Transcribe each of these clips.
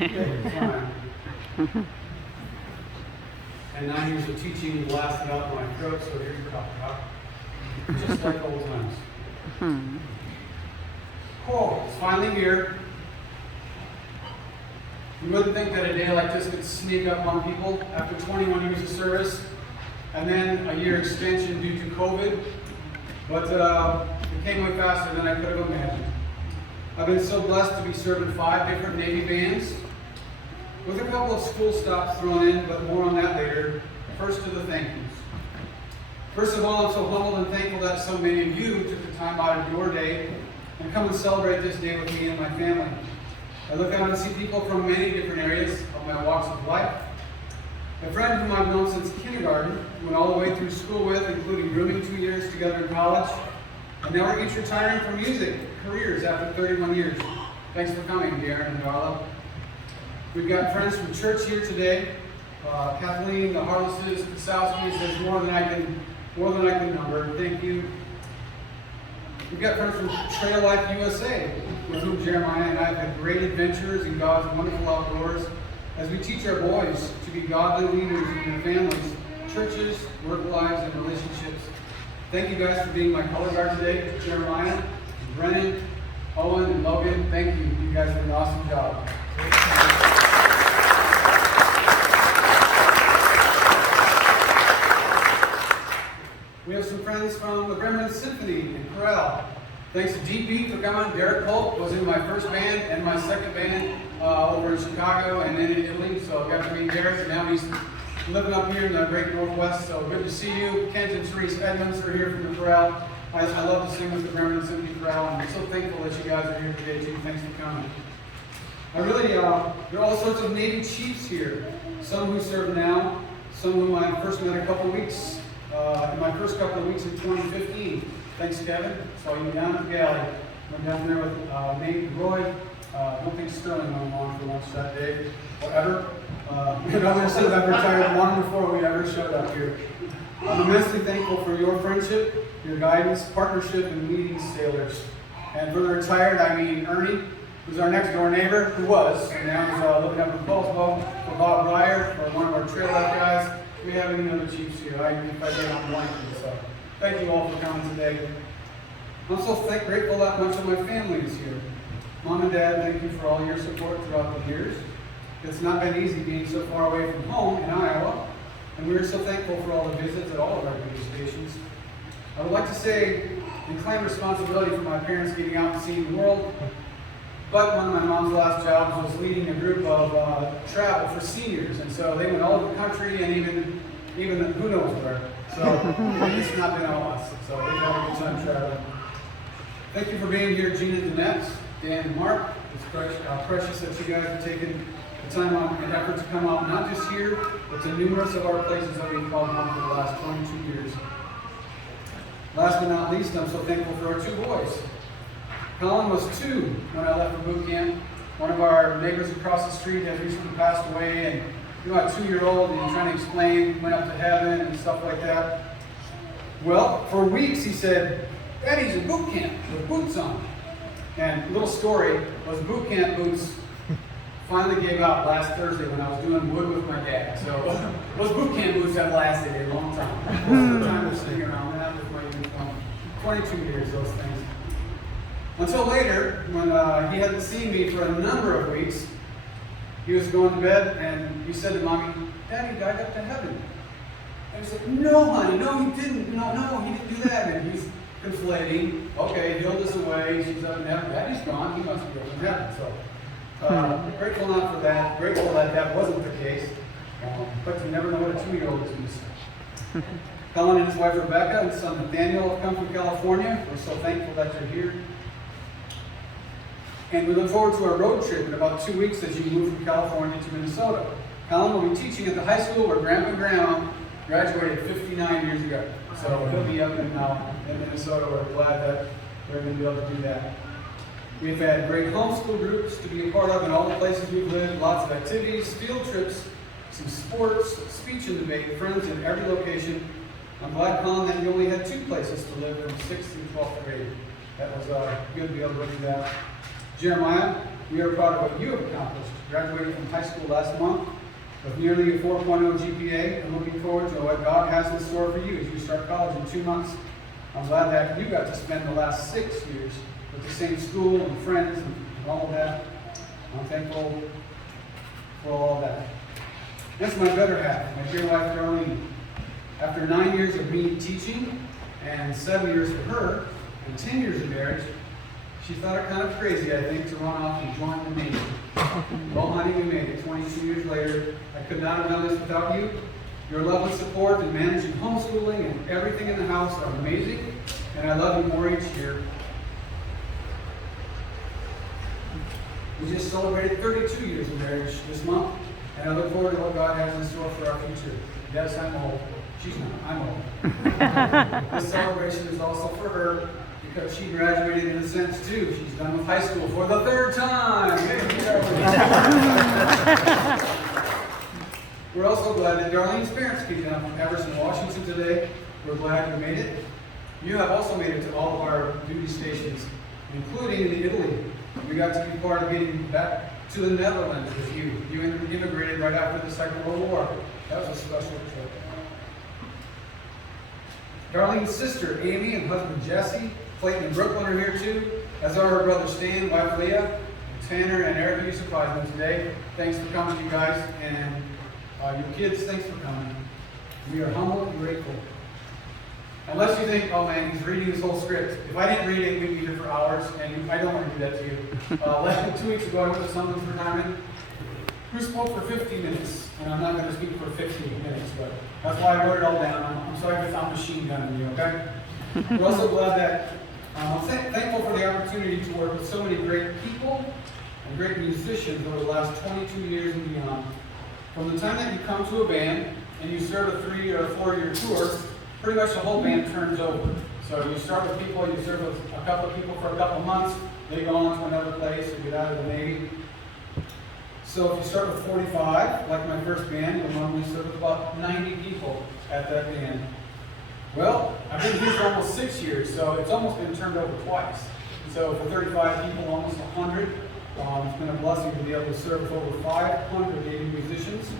And 9 years of teaching blasted out my throat, so here's your cough drop. Just like old times. Oh, it's finally here. You wouldn't think that a day like this could sneak up on people after 21 years of service and then a year extension due to COVID, but it came way faster than I could have imagined. I've been so blessed to be serving 5 different Navy bands, with a couple of school stops thrown in, but more on that later. First to the thank yous. First of all, I'm so humbled and thankful that so many of you took the time out of your day and come and celebrate this day with me and my family. I look out and see people from many different areas of my walks of life. A friend whom I've known since kindergarten, went all the way through school with, including rooming 2 years together in college, and now we're each retiring from music careers after 31 years. Thanks for coming, Darren and Darla. We've got friends from church here today. Kathleen, the Harleses, the Southskis, there's more than I can number. Thank you. We've got friends from Trail Life USA, with whom Jeremiah and I have had great adventures in God's wonderful outdoors as we teach our boys to be godly leaders in their families, churches, work lives, and relationships. Thank you guys for being my color guard today. Jeremiah, Brennan, Owen, and Logan, thank you. You guys did an awesome job. We have some friends from the Bremen Symphony in Corral. Thanks to DP for coming. Derek Polk was in my first band and my second band over in Chicago and then in Italy. So I got to meet Derek, and now he's living up here in the great Northwest. So good to see you. Kent and Therese Edmonds are here from the Corral. I love to sing with the Bremen Symphony Corral, and I'm so thankful that you guys are here today too. Thanks for coming. There are all sorts of Navy Chiefs here. Some who serve now, some whom I first met a couple weeks in my first couple of weeks in 2015. Thanks, Kevin. Saw you down at the galley. Went down there with Nate and Roy. Don't think Sterling went along for lunch that day. Whatever. Others said I've retired long before we ever showed up here. I'm immensely thankful for your friendship, your guidance, partnership, and leading sailors. And for the retired, I mean Ernie, who's our next door neighbor, who was, and now he's living up in Paulsbo, for Bob Breyer, for one of our trail life guys. We have any other chiefs here. If I did, I'm blanking. So thank you all for coming today. I'm so grateful that much of my family is here. Mom and Dad, thank you for all your support throughout the years. It's not been easy being so far away from home in Iowa, and we are so thankful for all the visits at all of our radio stations. I would like to say and claim responsibility for my parents getting out and seeing the world, but one of my mom's last jobs was leading a group of travel for seniors, and so they went all over the country and even who knows where. So it's not been all us. So we've had a good time traveling. Thank you for being here, Gina and Danette, Dan and Mark. It's precious that you guys have taken the time out and effort to come out, not just here, but to numerous of our places that we've called home for the last 22 years. Last but not least, I'm so thankful for our 2 boys. Colin was 2 when I left for boot camp. One of our neighbors across the street has recently passed away, and you know, a 2-year-old, and you're trying to explain, went up to heaven and stuff like that. Well, for weeks he said, Daddy's in boot camp with boots on. And little story was boot camp boots finally gave out last Thursday when I was doing wood with my dad. So those boot camp boots have lasted a long time. Most of the time they're sitting around that with my uniform. 22 years, those things. Until later, when he hadn't seen me for a number of weeks, he was going to bed and he said to Mommy, Daddy died up to heaven. And I said, no, honey, no, he didn't. No, he didn't do that. And he's conflating. Okay, Hilda's away. She's up in heaven. Daddy's gone. He must be up in heaven. So grateful not for that. Grateful that wasn't the case. But you never know what a 2-year-old is going to say. Colin and his wife Rebecca and son Nathaniel have come from California. We're so thankful that you're here. And we look forward to our road trip in about 2 weeks as you move from California to Minnesota. Colin will be teaching at the high school where Grandpa and Grandma graduated 59 years ago. So he'll be up in Minnesota. We're glad that we're going to be able to do that. We've had great homeschool groups to be a part of in all the places we've lived, lots of activities, field trips, some sports, speech and debate, friends in every location. I'm glad, Colin, that you only had 2 places to live from 6th through 12th grade. That was good to be able to do that. Jeremiah, We are proud of what you have accomplished, graduating from high school last month with nearly a 4.0 GPA, and looking forward to what God has in store for you as you start college in 2 months. I'm glad that you got to spend the last 6 years with the same school and friends and all of that. I'm thankful for all of that. That's my better half, my dear wife, Darlene. After 9 years of me teaching and 7 years for her and 10 years of marriage, she thought it kind of crazy, I think, to run off and join the Navy. Well, honey, we made it 22 years later. I could not have done this without you. Your love and support in managing homeschooling and everything in the house are amazing, and I love you more each year. We just celebrated 32 years of marriage this month, and I look forward to what God has in store for our future. Yes, I'm old. She's not. I'm old. This celebration is also for her because she graduated in a sense too. She's done with high school for the 3rd time. We're also glad that Darlene's parents came down from Everson, Washington today. We're glad you made it. You have also made it to all of our duty stations, including in Italy. We got to be part of getting back to the Netherlands with you. You immigrated right after the Second World War. That was a special trip. Darlene's sister, Amy, and husband, Jesse, Clayton and Brooklyn are here too, as are her brother Stan, wife Leah, Tanner, and Eric. You surprised them today. Thanks for coming, you guys. And your kids, thanks for coming. We are humble and grateful. Unless you think, oh man, he's reading his whole script. If I didn't read it, we'd be here for hours, and I don't want to do that to you. Less than 2 weeks ago, I went to Sundance retirement. Who spoke for 15 minutes, and I'm not going to speak for 15 minutes, but that's why I wrote it all down. I'm sorry if I'm machine gunning you, okay? We're also glad that, I'm thankful for the opportunity to work with so many great people and great musicians over the last 22 years and beyond. From the time that you come to a band and you serve a 3 or 4 year tour, pretty much the whole band turns over. So you start with people, you serve with a couple of people for a couple of months, they go on to another place or get out of the Navy. So if you start with 45, like my first band, you'll normally serve with about 90 people at that band. Well, I've been here for almost 6 years, so it's almost been turned over twice. So for 35 people, almost 100. It's been a blessing to be able to serve with over 500 Navy musicians.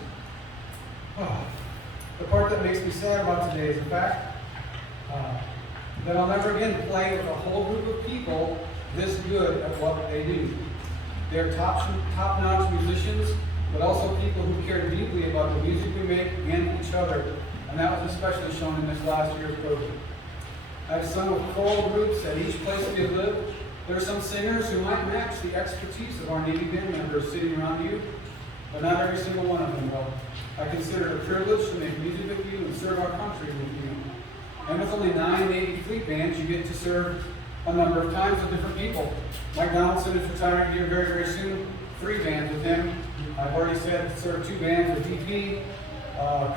The part that makes me sad about today is the fact that I'll never again play with a whole group of people this good at what they do. They're top-notch musicians, but also people who care deeply about the music we make and each other. And that was especially shown in this last year's program. I've sung with choral groups at each place we have lived. There are some singers who might match the expertise of our Navy band members sitting around you, but not every single one of them will. I consider it a privilege to make music with you and serve our country with you. And with only 9 Navy fleet bands, you get to serve a number of times with different people. Mike Donaldson is retiring here very, very soon. 3 bands with him. I've already said served 2 bands with DP.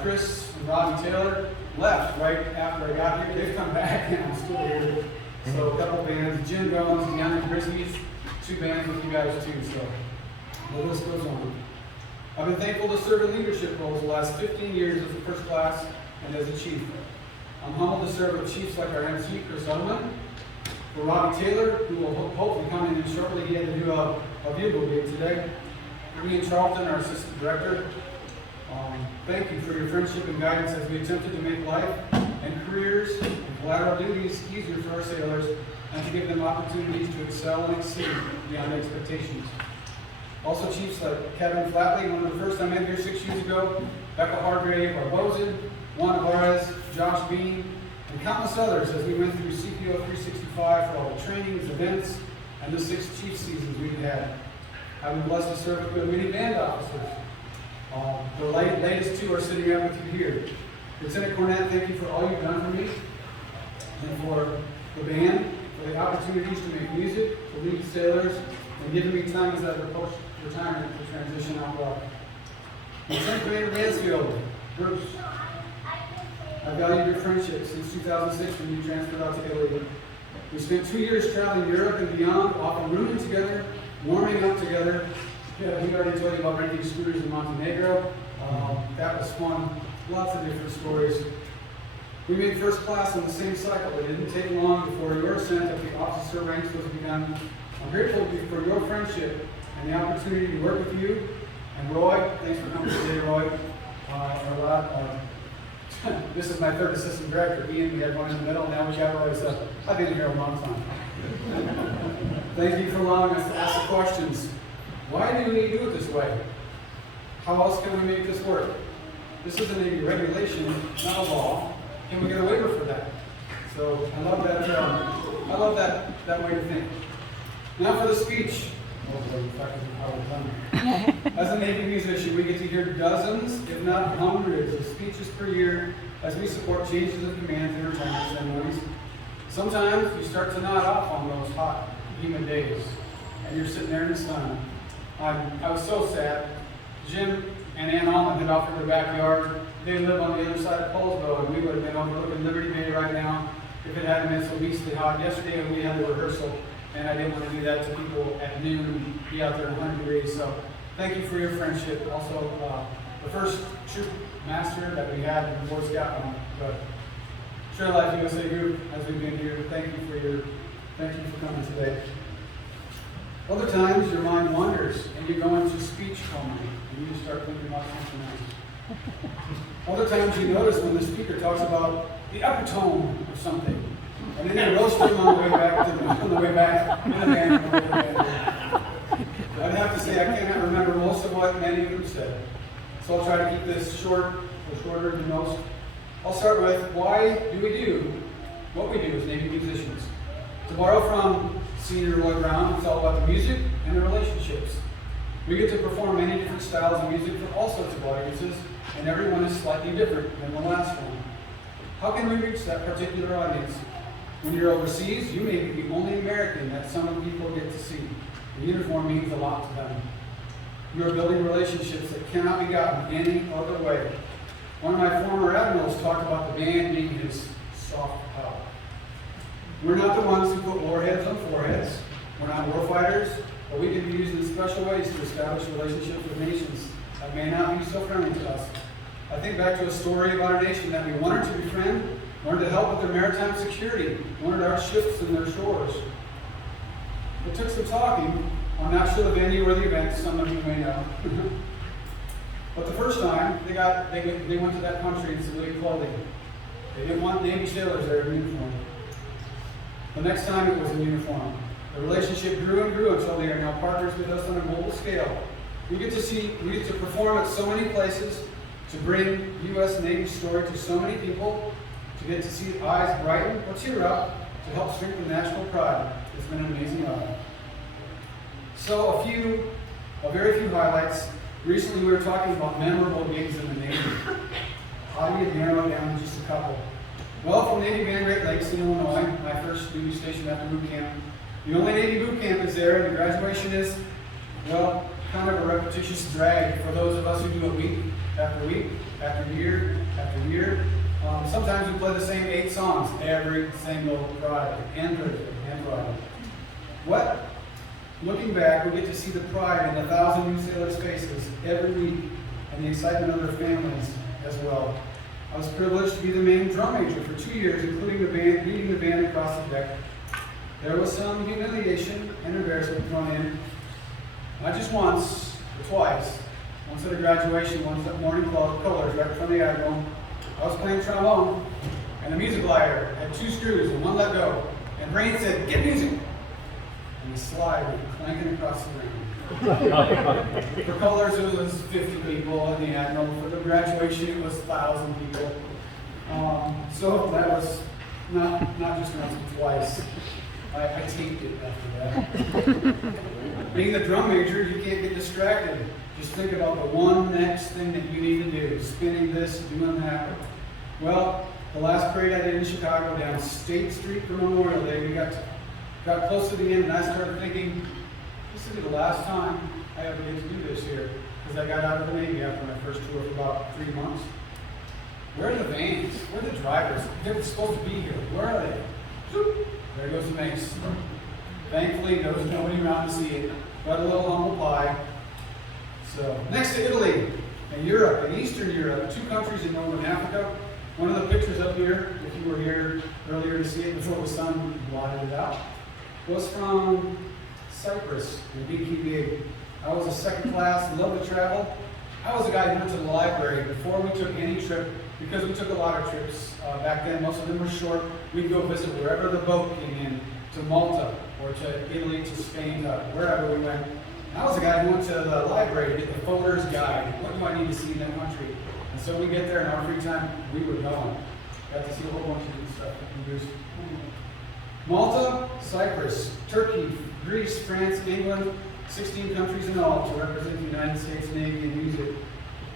Chris and Robbie Taylor left right after I got here. They've come back and I'm still here. So a couple bands, Jim Jones, Deanna Grisby's, 2 bands with you guys too. So the list goes on. I've been thankful to serve in leadership roles the last 15 years as a first class and as a chief. I'm humbled to serve with chiefs like our MC, Chris Ullman, for Robbie Taylor, who will hopefully come in shortly. He had to do a bugle gig today. For Ian Charlton, our assistant director. Thank you for your friendship and guidance as we attempted to make life and careers and collateral duties easier for our sailors and to give them opportunities to excel and exceed beyond expectations. Also, chiefs like Kevin Flatley, one of the first I met here 6 years ago, Becca Hargrave, our bosun, Juan Alvarez, Josh Bean, and countless others as we went through CPO 365 for all the trainings, events, and the 6 chief seasons we've had. I've been blessed to serve with many band officers. The latest 2 are sitting up with you here. Lieutenant Cornett, thank you for all you've done for me and for the band, for the opportunities to make music, to lead sailors, and giving me time as I approach retirement to transition out well. Lieutenant Commander Mansfield, Bruce, I valued your friendship since 2006 when you transferred out to Italy. We spent 2 years traveling Europe and beyond, often rooming together, warming up together. Yeah, he already told you about renting scooters in Montenegro. That was fun. Lots of different stories. We made first class on the same cycle. It didn't take long before your ascent of the officer ranks was begun. I'm grateful for your friendship and the opportunity to work with you. And Roy, thanks for coming today, Roy. This is my third assistant director. Ian, we had one in the middle, now we have Roy. So I've been here a long time. Thank you for allowing us to ask the questions. Why do we do it this way? How else can we make this work? This is a Navy regulation, not a law. Can we get a waiver for that? So I love that. I love that way to think. Now for the speech. As a Navy musician, we get to hear dozens, if not hundreds, of speeches per year as we support changes of command and retirement ceremonies. Sometimes you start to nod off on those hot, humid days, and you're sitting there in the sun. I was so sad. Jim and Ann Allman had offered their backyard. They live on the other side of Colesville, and we would have been overlooking Liberty Bay right now if it hadn't been so beastly hot. Yesterday when we had the rehearsal, and I didn't want to do that to people at noon, be out there in 100 degrees. So thank you for your friendship. Also, the first troop master that we had in the Boy Scout, but Trail Life USA group, as we've been here, thank you for coming today. Other times your mind wanders and you go into speech coma and you just start thinking about something else. Other times you notice when the speaker talks about the upper tone of something, and then you roast them on the way back in the band. I'd have to say I cannot remember most of what many of them said, so I'll try to keep this short, or shorter than most. I'll start with why do we do what we do as Navy musicians? To borrow from Senior Roy Brown, it's all about the music and the relationships. We get to perform many different styles of music for all sorts of audiences, and everyone is slightly different than the last one. How can we reach that particular audience? When you're overseas, you may be the only American that some people get to see. The uniform means a lot to them. You are building relationships that cannot be gotten any other way. One of my former admirals talked about the band being his soft power. We're not the ones who put warheads on foreheads. We're not warfighters, but we can be used in special ways to establish relationships with nations that may not be so friendly to us. I think back to a story about a nation that we wanted to befriend, wanted to help with their maritime security, wanted our ships and their shores. It took some talking. I'm not sure the venue or the event, some of you may know. But the first time, they went to that country in civilian clothing. They didn't want Navy sailors there in uniform. The next time it was in uniform. The relationship grew and grew until they are now partners with us on a global scale. We get to perform at so many places, to bring U.S. Navy story to so many people, to get to see eyes brighten or tear up, to help strengthen national pride. It's been an amazing honor. So a very few highlights. Recently we were talking about memorable gigs in the Navy. How do you narrow it down to just a couple? Well, from Navy Band Great Lakes in Illinois, my first duty station after boot camp. The only Navy boot camp is there, and the graduation is, well, kind of a repetitious drag for those of us who do it week, after year, after year. Sometimes we play the same 8 songs every single Friday, and Thursday, and Friday. Looking back, we get to see the pride in 1,000 new sailors' faces every week, and the excitement of their families as well. I was privileged to be the main drum major for 2 years, including leading the band across the deck. There was some humiliation and embarrassment thrown in, not just once, but twice. Once at a graduation, once at morning colors right in front of the Admiral. I was playing trombone, and the music glider had 2 screws and 1 let go. And Brain said, "Get music!" And the slide went clanking across the room. For colors, it was 50 people in the Admiral. For the graduation, it was 1,000 people. So that was not just once, but twice. I taped it after that. Being the drum major, you can't get distracted. Just think about the one next thing that you need to do. Spinning this, doing that. Well, the last parade I did in Chicago down State Street for Memorial Day, we got close to the end, and I started thinking, this is the last time I ever get to do this here, because I got out of the Navy after my first tour for about 3 months. Where are the vans? Where are the drivers? They're supposed to be here. Where are they? Zoop. There goes the mace. Thankfully, there was nobody around to see it, but a little humble pie. So, next to Italy, and Europe, and Eastern Europe, 2 countries in Northern Africa. One of the pictures up here, if you were here earlier to see it before the sun blotted it out, was from Cyprus and BKB. I was a second class, loved to travel. I was a guy who went to the library before we took any trip, because we took a lot of trips back then. Most of them were short. We'd go visit wherever the boat came in, to Malta, or to Italy, to Spain, to wherever we went. And I was a guy who went to the library to get the Folder's Guide. What do I need to see in that country? And so we get there in our free time, we were going. Got to see a whole bunch of good stuff. Malta, Cyprus, Turkey, Greece, France, England, 16 countries in all to represent the United States Navy and use it.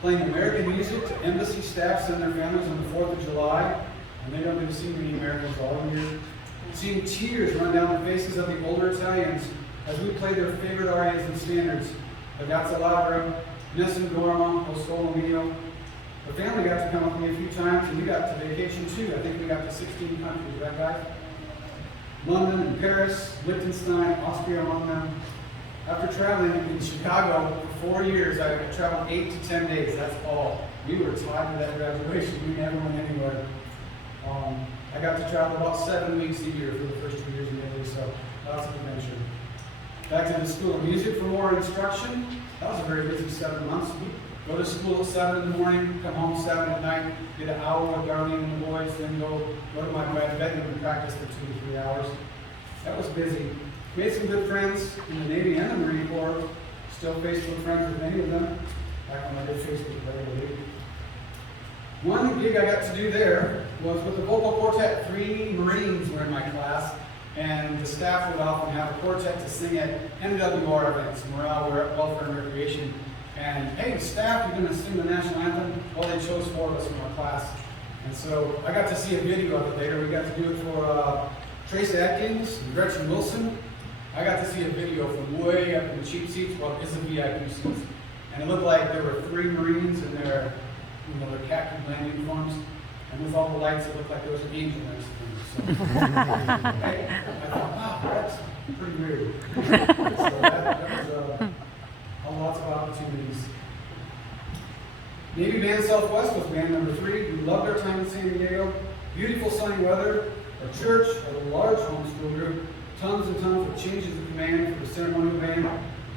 Playing American music to embassy staffs and their families on the 4th of July, and they don't get to see many Americans all year. Seeing tears run down the faces of the older Italians as we played their favorite arias and standards, Ragazza Ladra, Nessun Dorma, O Sole Mio. The family got to come with me a few times, and we got to vacation too. I think we got to 16 countries, right guys? London and Paris, Liechtenstein, Austria among them. After traveling in Chicago for 4 years, I traveled 8 to 10 days, that's all. We were tied to that graduation, we never went anywhere. I got to travel about 7 weeks a year for the first 2 years in Italy, so lots of adventure. Back to the School of Music for more instruction. That was a very busy 7 months. We'd go to school at 7 in the morning, come home 7 at night, get an hour with Darlene and the boys, then go to my bedroom and practice for 2 to 3 hours. That was busy. Made some good friends in the Navy and the Marine Corps. Still Facebook friends with many of them. Back when I did Facebook regularly. One gig I got to do there was with the vocal quartet. 3 Marines were in my class, and the staff would often have a quartet to sing at NWR events, morale, welfare, and recreation. And hey, staff, you're going to sing the national anthem. Well, they chose 4 of us from our class, and so I got to see a video of it later. We got to do it for Trace Atkins and Gretchen Wilson. I got to see a video from way up in the cheap seats, well, it's the VIP seats, and it looked like there were 3 Marines in their khaki bland uniforms, and with all the lights, it looked like there was an angel next to them. So, I thought, wow, that's pretty weird. So that was lots of opportunities. Navy Band Southwest was band number 3. We loved our time in San Diego. Beautiful sunny weather. Our church had a large homeschool group. Tons and tons of changes of command for the ceremonial band.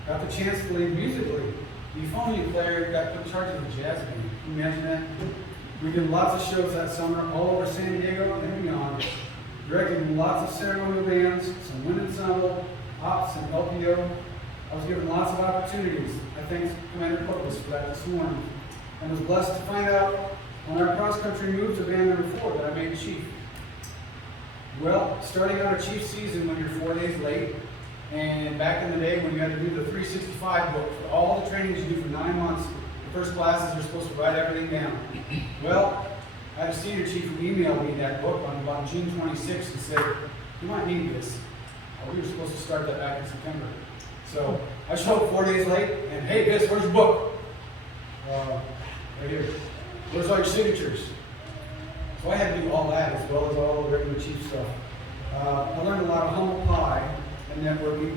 Got the chance to lead musically. The euphonium player got put in charge of the jazz band. Can you imagine that? We did lots of shows that summer all over San Diego and beyond. Directed lots of ceremonial bands, some wind ensemble, ops, and LPO. I was given lots of opportunities. I thank Commander Corpus for that this morning, and was blessed to find out on our cross-country move to band number 4 that I made chief. Well, starting out our chief season when you're 4 days late, and back in the day when you had to do the 365 book for all the trainings you do for 9 months, the first classes you're supposed to write everything down. Well, I had a senior chief who emailed me that book on about June 26th and said, you might need this. We were supposed to start that back in September. So I showed up 4 days late, and hey, guess where's your book? Right here. Where's all your signatures? So I had to do all that as well as all the regular chief stuff. I learned a lot of humble pie and networking.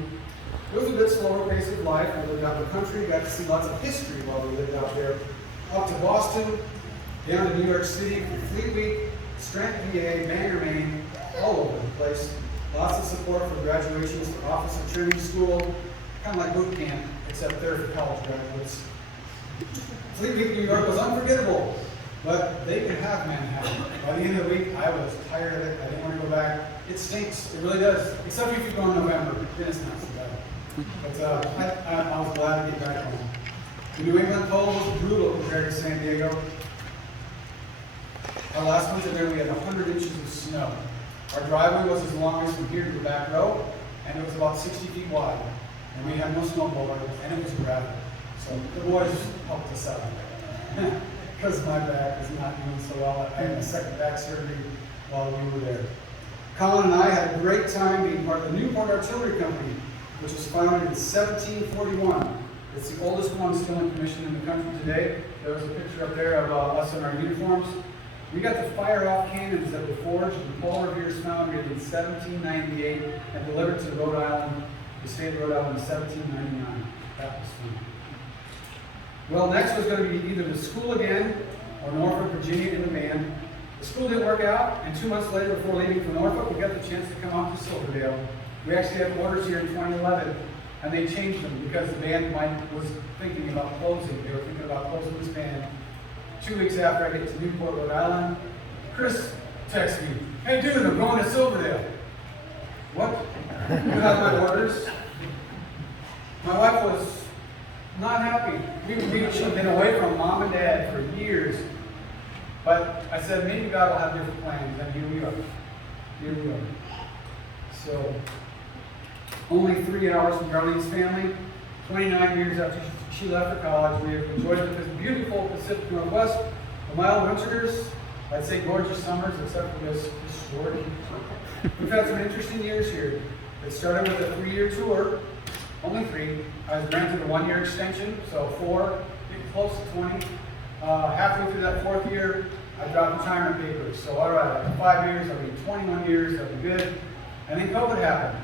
It was a bit slower pace of life. I lived out in the country, got to see lots of history while we lived out there. Up to Boston, down to New York City, Fleet Week, Scranton, PA, Bangor, Maine, all over the place. Lots of support for graduations, for officer training school, kind of like boot camp, except there for college graduates. Fleet Week, New York was unforgettable, but they could have Manhattan. By the end of the week, I was tired of it. I didn't want to go back. It stinks. It really does. Except if you go in November. Then it's not so bad. But I was glad to get back home. The New England cold was brutal compared to San Diego. Our last winter there, we had 100 inches of snow. Our driveway was as long as from here to the back row, and it was about 60 feet wide. And we had no snowblower, and it was gravel. So the boys helped us out. Because my back is not doing so well. I had a second back surgery while we were there. Colin and I had a great time being part of the Newport Artillery Company, which was founded in 1741. It's the oldest one still in commission in the country today. There was a picture up there of us in our uniforms. We got to fire off cannons that were forged in Paul Revere's foundry in 1798 and delivered to Rhode Island, the state of Rhode Island, in 1799. That was fun. Well, next was going to be either the school again or Norfolk, Virginia in the band. The school didn't work out, and 2 months later, before leaving for Norfolk, we got the chance to come out to Silverdale. We actually had orders here in 2011 and they changed them because the band was thinking about closing. They were thinking about closing this band. 2 weeks after I get to Newport, Rhode Island, Chris texts me, "Hey dude, I'm going to Silverdale." What? You have my orders? My wife was not happy. She'd been away from mom and dad for years. But I said, maybe God will have different plans, and here we are. Here we are. So, only 3 hours from Darlene's family, 29 years after she left for college, we have enjoyed the beautiful Pacific Northwest, the mild winters, I'd say gorgeous summers, except for this short. We've had some interesting years here. It started with a 3-year tour, only 3. I was granted a 1-year extension, so 4, getting close to 20. Halfway through that 4th year, I dropped retirement papers. So all right, after 5 years, I'll be 21 years, that'll be good. And then COVID happened,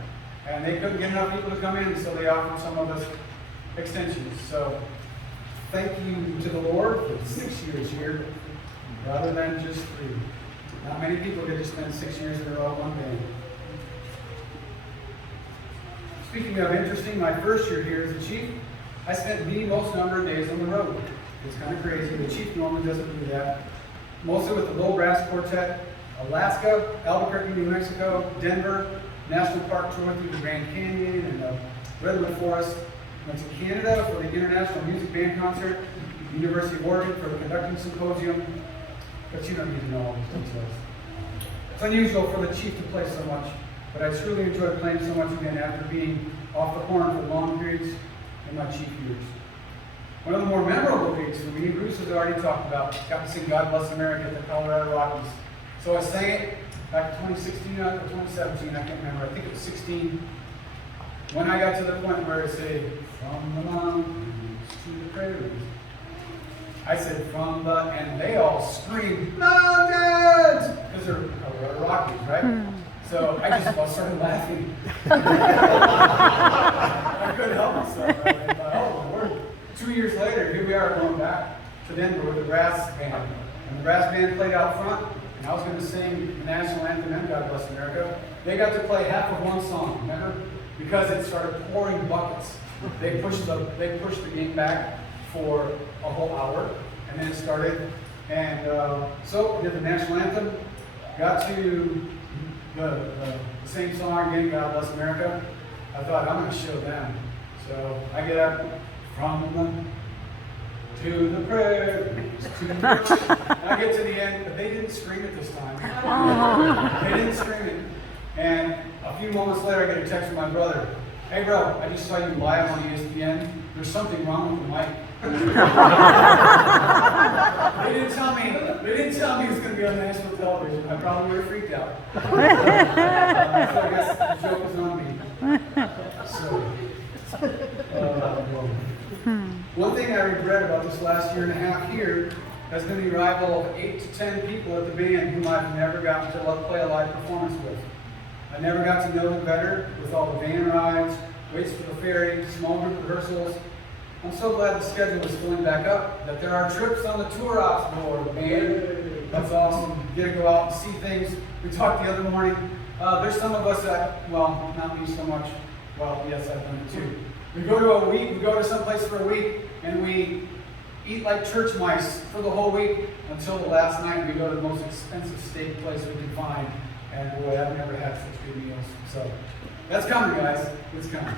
and they couldn't get enough people to come in, so they offered some of us extensions. So thank you to the Lord for 6 years here, rather than just 3. Not many people get to spend 6 years in a row one band. Speaking of interesting, my first year here as a chief, I spent the most number of days on the road. It's kind of crazy. The chief normally doesn't do that. Mostly with the Low Brass Quartet, Alaska, Albuquerque, New Mexico, Denver, National Park tour through the Grand Canyon and the Redwood Forest. Went to Canada for the International Music Band Concert, University of Oregon for the Conducting Symposium. But you don't need to know all these details. It's unusual for the chief to play so much, but I truly enjoyed playing so much again after being off the horn for long periods in my chief years. One of the more memorable gigs for me, Bruce has already talked about, got to sing God Bless America at the Colorado Rockies. So I sang it back in 2016 or 2017, I can't remember, I think it was 16. When I got to the point where it said, "From the mountains to the prairies," I said, "From the," and they all screamed, "Mountains!" Because they're Colorado Rockies, right? So I just started laughing. I couldn't help myself. I thought, oh, my word. 2 years later, here we are going back to Denver with the brass band. And the brass band played out front, and I was going to sing the national anthem and God Bless America. They got to play half of one song, remember? Because it started pouring buckets. They pushed the game back for a whole hour, and then it started. And so we did the national anthem, got to the same song again, God Bless America. I thought, I'm going to show them. So I get up, from the to the prairies, to the prairies. I get to the end, but they didn't scream it this time. They didn't scream it. And a few moments later, I get a text from my brother. "Hey bro, I just saw you live on ESPN. There's something wrong with the mic." They didn't tell me it was going to be on national television. I probably would have freaked out. So I guess the joke was on me. So, one thing I regret about this last year and a half here has been the arrival of 8 to 10 people at the band whom I've never gotten to play a live performance with. I never got to know them better with all the van rides, waits for the ferry, small group rehearsals. I'm so glad the schedule is filling back up, that there are trips on the tour ops board, man. That's awesome. You get to go out and see things. We talked the other morning. There's some of us that, well, not me so much. Well, yes, I've done it too. We go to some place for a week, and we eat like church mice for the whole week until the last night. We go to the most expensive steak place we can find. And boy, I've never had such good meals. So that's coming, guys. It's coming.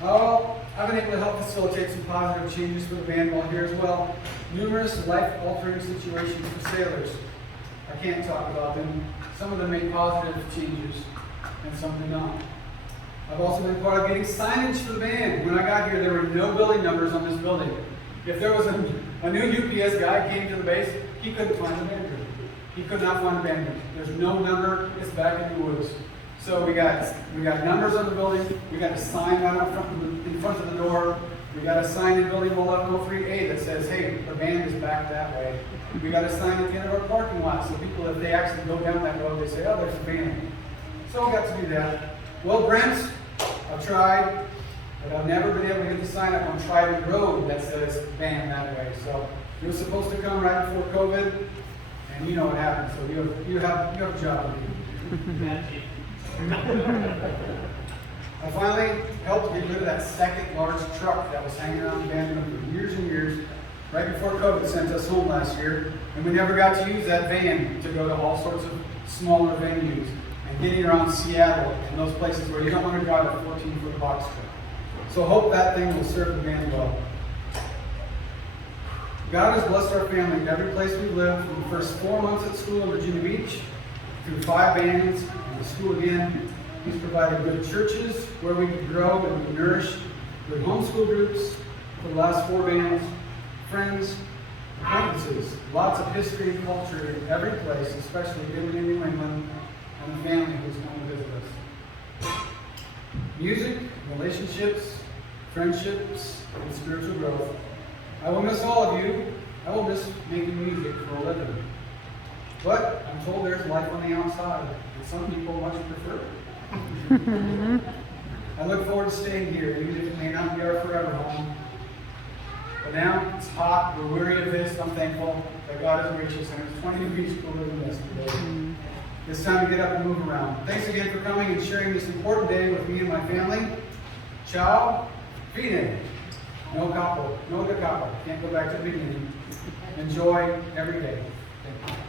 I've been able to help facilitate some positive changes for the band while here as well. Numerous life-altering situations for sailors. I can't talk about them. Some of them make positive changes, and some do not. I've also been part of getting signage for the band. When I got here, there were no building numbers on this building. If there was a new UPS guy came to the base, he couldn't find the band room. He could not find the band room. There's no number. It's back in the woods. So we got numbers on the building. We got a sign right in front of the door. We got a sign in building 1103A that says, "Hey, the band is back that way." We got a sign at the end of our parking lot, so people, if they actually go down that road, they say, "Oh, there's a band." So I got to do that. Well, Brent, I've tried, but I've never been able to get the sign up on Trident Road that says band that way. So it was supposed to come right before COVID, and you know what happened. So you have a job to do. I finally helped get rid of that second large truck that was hanging around abandoned for years and years, right before COVID sent us home last year, and we never got to use that van to go to all sorts of smaller venues and getting around Seattle and those places where you don't want to drive a 14-foot box truck. So hope that thing will serve the band well. God has blessed our family every place we've lived, from the first 4 months at school in Virginia Beach, through 5 bands, and to school again. He's provided good churches where we can grow and be nourished, good homeschool groups for the last 4 bands, friends, acquaintances, lots of history and culture in every place, especially Italy and New England, and the family who's come to visit us. Music, relationships, friendships, and spiritual growth. I will miss all of you. I will miss making music for a living. But I'm told there's life on the outside, and some people much prefer it. I look forward to staying here, even if it may not be our forever home. But now it's hot, we're weary of this. I'm thankful that God is gracious, and it's 20 degrees cooler than yesterday. It's time to get up and move around. Thanks again for coming and sharing this important day with me and my family. Ciao, fine. No capo, no da capo. Can't go back to the beginning. Enjoy every day. Thank you.